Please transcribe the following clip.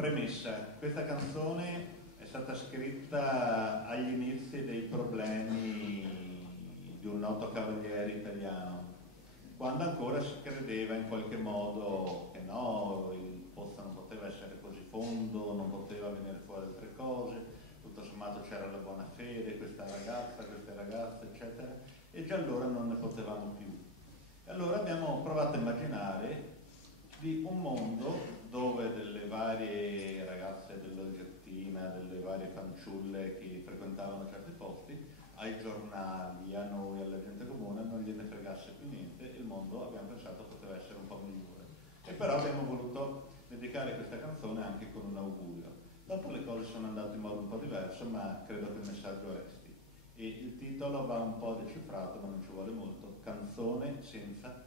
Premessa, questa canzone è stata scritta agli inizi dei problemi di un noto cavaliere italiano, quando ancora si credeva in qualche modo che no, il pozzo non poteva essere così fondo, non poteva venire fuori altre cose, tutto sommato c'era la buona fede, questa ragazza, queste ragazze, eccetera, e già allora non ne potevamo più. E allora abbiamo provato a immaginare di un mondo dove delle varie ragazze dell'Olgettina, delle varie fanciulle che frequentavano certi posti, ai giornali, a noi, alla gente comune, non gliene fregasse più niente, il mondo abbiamo pensato poteva essere un po' migliore. E però abbiamo voluto dedicare questa canzone anche con un augurio. Dopo le cose sono andate in modo un po' diverso, ma credo che il messaggio resti. E il titolo va un po' decifrato, ma non ci vuole molto: Canzone senza